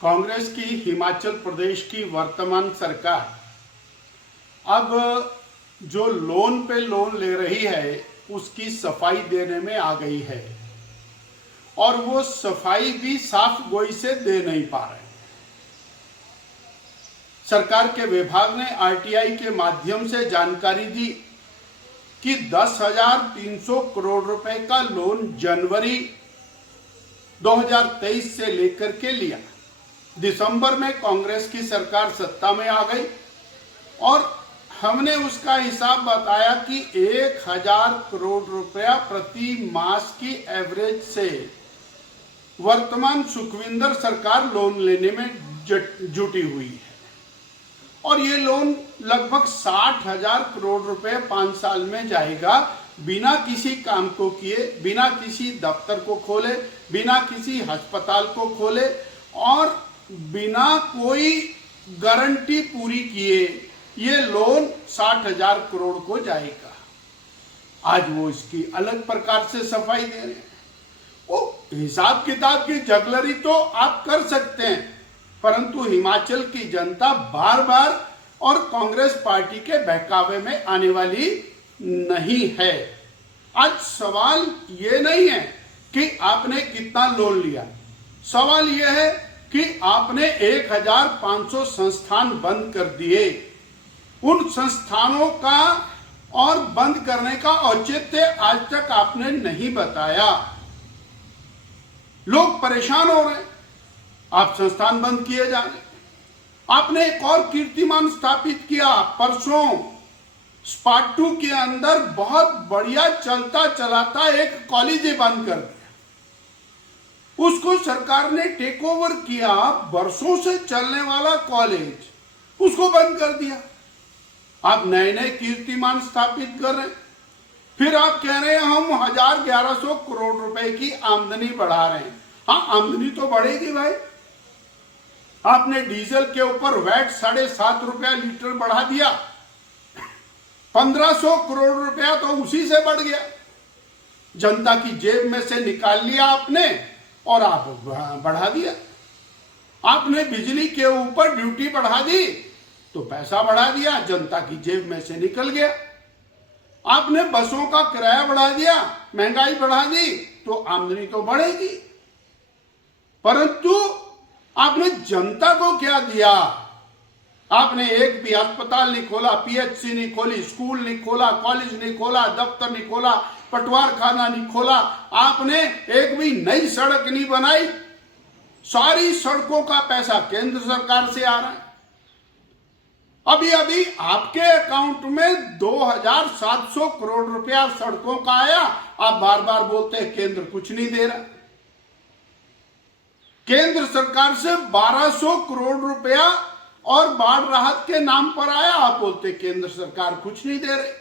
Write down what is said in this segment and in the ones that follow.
कांग्रेस की हिमाचल प्रदेश की वर्तमान सरकार अब जो लोन पे लोन ले रही है उसकी सफाई देने में आ गई है और वो सफाई भी साफ गोई से दे नहीं पा रहे। सरकार के विभाग ने आरटीआई के माध्यम से जानकारी दी कि 10,300 करोड़ रुपए का लोन जनवरी 2023 से लेकर के लिया। दिसंबर में कांग्रेस की सरकार सत्ता में आ गई और हमने उसका हिसाब बताया कि 1,000 करोड़ रुपया प्रति मास की एवरेज से वर्तमान सुखविंदर सरकार लोन लेने में जुटी हुई है और ये लोन लगभग 60,000 करोड़ रुपए 5 साल में जाएगा, बिना किसी काम को किए, बिना किसी दफ्तर को खोले, बिना किसी अस्पताल को खोले और बिना कोई गारंटी पूरी किए ये लोन 60,000 करोड़ को जाएगा। आज वो इसकी अलग प्रकार से सफाई दे रहे हैं। वो हिसाब किताब की जगलरी तो आप कर सकते हैं, परंतु हिमाचल की जनता बार बार और कांग्रेस पार्टी के बहकावे में आने वाली नहीं है। आज सवाल ये नहीं है कि आपने कितना लोन लिया, सवाल यह है कि आपने 1,500 संस्थान बंद कर दिए। उन संस्थानों का और बंद करने का औचित्य आज तक आपने नहीं बताया। लोग परेशान हो रहे हैं, आप संस्थान बंद किए जा रहे हैं। आपने एक और कीर्तिमान स्थापित किया, परसों स्पाटू के अंदर बहुत बढ़िया चलता चलाता एक कॉलेज बंद कर दिया। उसको सरकार ने टेक ओवर किया, बरसों से चलने वाला कॉलेज उसको बंद कर दिया। आप नए नए कीर्तिमान स्थापित कर रहे हैं, फिर आप कह रहे हैं हम 1,100 करोड़ रुपए की आमदनी बढ़ा रहे हैं। हाँ, आमदनी तो बढ़ेगी भाई। आपने डीजल के ऊपर वैट 7.5 रुपया लीटर बढ़ा दिया, 1,500 करोड़ रुपया तो उसी से बढ़ गया। जनता की जेब में से निकाल लिया आपने और आप बढ़ा दिया। आपने बिजली के ऊपर ड्यूटी बढ़ा दी तो पैसा बढ़ा दिया, जनता की जेब में से निकल गया। आपने बसों का किराया बढ़ा दिया, महंगाई बढ़ा दी तो आमदनी तो बढ़ेगी, परंतु आपने जनता को क्या दिया? आपने एक भी अस्पताल नहीं खोला, पीएचसी नहीं खोली, स्कूल नहीं खोला, कॉलेज नहीं खोला, दफ्तर नहीं खोला, पटवार खाना नहीं खोला। आपने एक भी नई सड़क नहीं बनाई। सारी सड़कों का पैसा केंद्र सरकार से आ रहा है। अभी अभी आपके अकाउंट में 2,700 करोड़ रुपया सड़कों का आया। आप बार बार बोलते हैं केंद्र कुछ नहीं दे रहा। केंद्र सरकार से 1,200 करोड़ रुपया और बाढ़ राहत के नाम पर आया, आप बोलते केंद्र सरकार कुछ नहीं दे रही।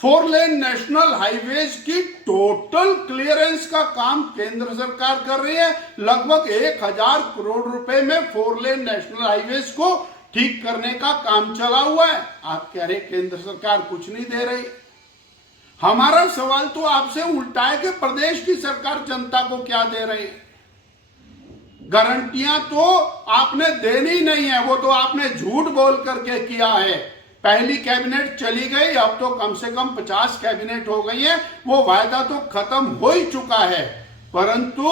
4 लेन नेशनल हाईवेज की टोटल क्लियरेंस का काम केंद्र सरकार कर रही है। लगभग 1,000 करोड़ रुपए में 4 लेन नेशनल हाईवेज को ठीक करने का काम चला हुआ है। आप कह रहे केंद्र सरकार कुछ नहीं दे रही। हमारा सवाल तो आपसे उल्टा है कि प्रदेश की सरकार जनता को क्या दे रही है? गारंटियां तो आपने देनी नहीं है, वो तो आपने झूठ बोल करके किया है। पहली कैबिनेट चली गई, अब तो कम से कम 50 कैबिनेट हो गई है। वो वायदा तो खत्म हो ही चुका है, परंतु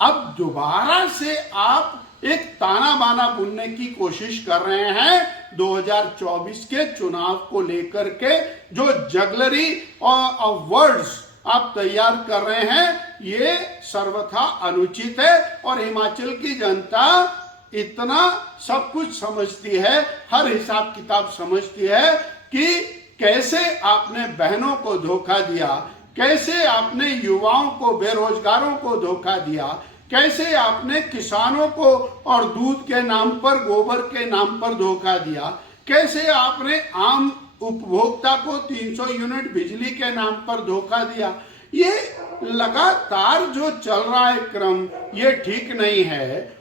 अब दोबारा से आप एक ताना बाना बुनने की कोशिश कर रहे हैं। 2024 के चुनाव को लेकर के जो जगलरी और वर्ड्स आप तैयार कर रहे हैं, ये सर्वथा अनुचित है और हिमाचल की जनता इतना सब कुछ समझती है, हर हिसाब किताब समझती है कि कैसे आपने बहनों को धोखा दिया, कैसे आपने युवाओं को, बेरोजगारों को धोखा दिया, कैसे आपने किसानों को और दूध के नाम पर, गोबर के नाम पर धोखा दिया, कैसे आपने आम उपभोक्ता को 300 यूनिट बिजली के नाम पर धोखा दिया। ये लगातार जो चल रहा है क्रम, ये ठीक नहीं है